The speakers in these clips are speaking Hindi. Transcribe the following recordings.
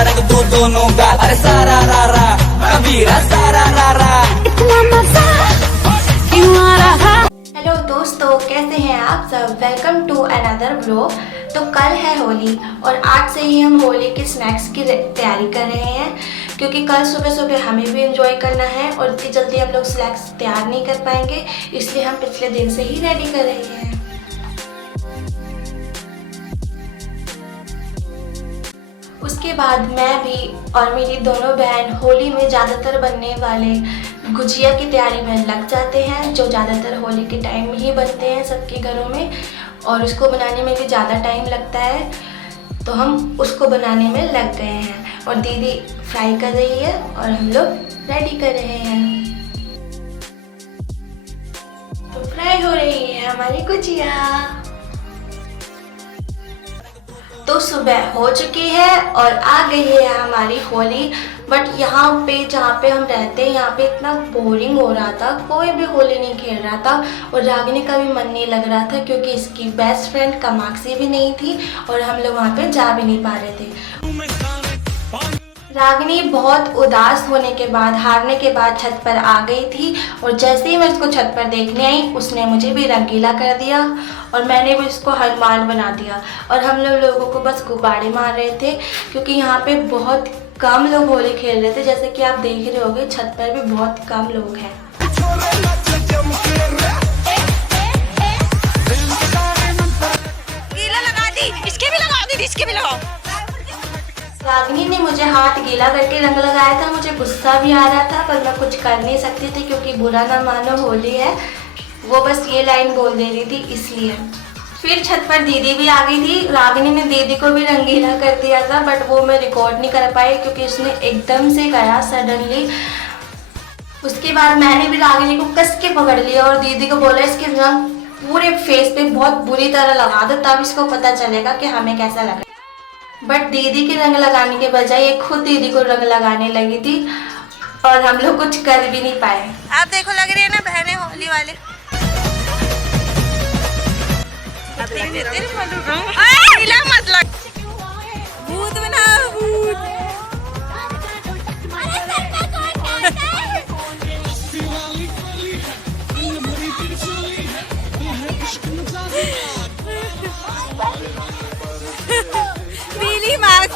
रंग दो दोनों का, अरे सारा रारा कबीरा सारा रारा। इतना मजा क्यों आ रहा। हेलो दोस्तों, कैसे हैं आप सब। Welcome to another vlog. तो कल है होली और आज से ही हम होली के स्नैक्स की तैयारी कर रहे हैं, क्योंकि कल सुबह सुबह हमें भी एंजॉय करना है और इतनी जल्दी हम लोग स्नैक्स तैयार नहीं कर पाएंगे, इसलिए हम पिछले दिन से ही रेडी कर रहे हैं। उसके बाद मैं भी और मेरी दोनों बहन होली में ज़्यादातर बनने वाले गुजिया की तैयारी में लग जाते हैं, जो ज़्यादातर होली के टाइम में ही बनते हैं सबके घरों में, और उसको बनाने में भी ज़्यादा टाइम लगता है, तो हम उसको बनाने में लग गए हैं। और दीदी फ्राई कर रही है और हम लोग रेडी कर रहे हैं। तो फ्राई हो रही है हमारी गुजिया। तो सुबह हो चुकी है और आ गई है हमारी होली। बट यहाँ पे जहाँ पे हम रहते हैं यहाँ पे इतना बोरिंग हो रहा था, कोई भी होली नहीं खेल रहा था और रागिनी का भी मन नहीं लग रहा था, क्योंकि इसकी बेस्ट फ्रेंड कामाक्षी भी नहीं थी और हम लोग वहाँ पे जा भी नहीं पा रहे थे। रागिनी बहुत उदास होने के बाद, हारने के बाद छत पर आ गई थी और जैसे ही मैं उसको छत पर देखने आई उसने मुझे भी रंगीला कर दिया और मैंने भी उसको हनुमान बना दिया। और हम लोगों को बस गुब्बारे मार रहे थे, क्योंकि यहाँ पे बहुत कम लोग होली खेल रहे थे। जैसे कि आप देख रहे होंगे छत पर भी बहुत कम लोग हैं। इसके भी लगा दी, इसके भी लगाओ। रागिनी ने मुझे हाथ गीला करके रंग लगाया था, मुझे गुस्सा भी आ रहा था पर मैं कुछ कर नहीं सकती थी, क्योंकि बुरा ना मानो होली है। वो बस ये लाइन बोल दे रही थी इसलिए। फिर छत पर दीदी भी आ गई थी। रागिनी ने दीदी को भी रंगीला कर दिया था, बट वो मैं रिकॉर्ड नहीं कर पाई क्योंकि उसने एकदम से करा सडनली। उसके बाद मैंने भी रागिनी को कस के पकड़ लिया और दीदी को बोला इसके रंग पूरे फेस पे बहुत बुरी तरह लगा दो, तब इसको पता चलेगा कि हमें कैसा लगा। बट दीदी के रंग लगाने के बजाय ये खुद दीदी को रंग लगाने लगी थी और हम लोग कुछ कर भी नहीं पाए। आप देखो, लग रही है ना बहने होली वाले। मत लग भूत बना भूत। पीली मास्क।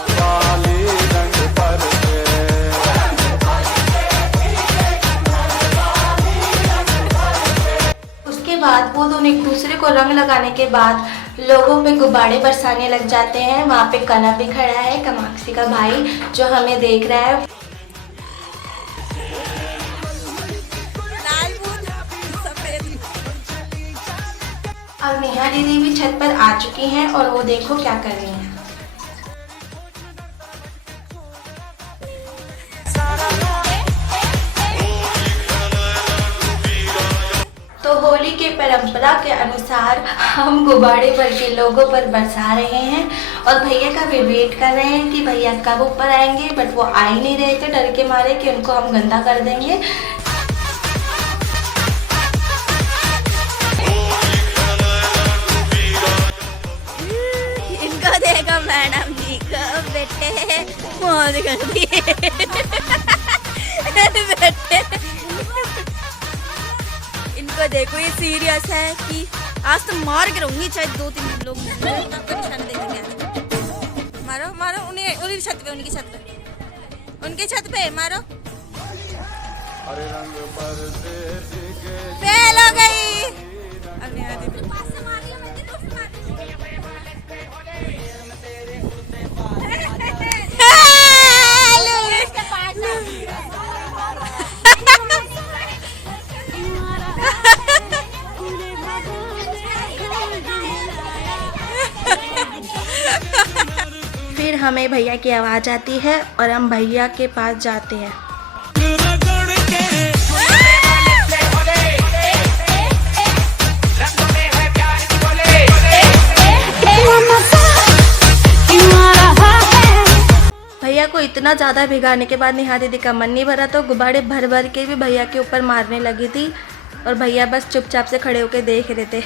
उसके बाद वो दोनों एक दूसरे को रंग लगाने के बाद लोगों पे गुब्बारे बरसाने लग जाते हैं। वहाँ पे कनव भी खड़ा है, कामाक्षी का भाई, जो हमें देख रहा है। लाल भूत, सफेद। अब नेहा दीदी भी छत पर आ चुकी हैं और वो देखो क्या कर रही हैं। तो होली के परंपरा के अनुसार हम गुब्बारे भर के लोगों पर बरसा रहे हैं और भैया का भी वेट कर रहे हैं कि भैया कब ऊपर आएंगे, बट वो आ ही नहीं रहे थे डर के मारे कि उनको हम गंदा कर देंगे। इनको देखो मैडम जी को बेटे मौज कर दिए। बेटे इनको देखो, ये सीरियस है कि आज तो मार के रहूंगी, चाहे 2-3 लोग तब तक निशान देंगे। मारो मारो उन्हें, उनकी छत पे, उनकी छत पे, उनकी छत पे मारो। फेल हो गई। फिर हमें भैया की आवाज़ आती है और हम भैया के पास जाते हैं। भैया को इतना ज़्यादा भिगाने के बाद नेहा दीदी का मन नहीं भरा, तो गुब्बारे भर भर के भी भैया के ऊपर मारने लगी थी और भैया बस चुपचाप से खड़े होकर देख रहे थे।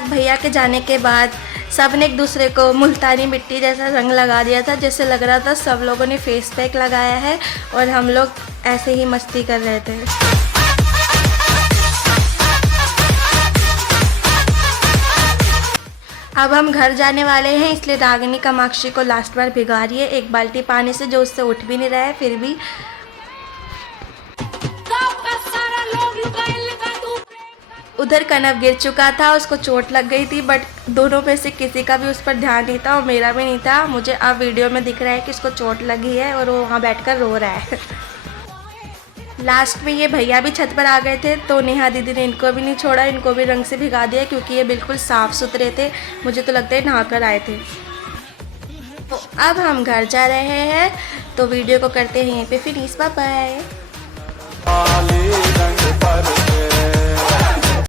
बाद भैया के जाने के बाद सब ने एक दूसरे को मुल्तानी मिट्टी जैसा रंग लगा दिया था, जैसे लग रहा था सब लोगों ने फेस पैक लगाया है और हम लोग ऐसे ही मस्ती कर रहे थे। अब हम घर जाने वाले हैं, इसलिए रागिनी कामाक्षी को लास्ट बार भिगा रही है एक बाल्टी पानी से, जो उससे उठ भी नहीं रहा है। फिर भी उधर कनव गिर चुका था, उसको चोट लग गई थी, बट दोनों में से किसी का भी उस पर ध्यान नहीं था और मेरा भी नहीं था। मुझे अब वीडियो में दिख रहा है कि उसको चोट लगी है और वो वहाँ बैठकर रो रहा है। लास्ट में ये भैया भी छत पर आ गए थे, तो नेहा दीदी ने इनको भी नहीं छोड़ा, इनको भी रंग से भिगा दिया क्योंकि ये बिल्कुल साफ़ सुथरे थे। मुझे तो लगता है नहा कर आए थे। तो अब हम घर जा रहे हैं, तो वीडियो को करते हैं यहीं पे फिनिश। Bye bye.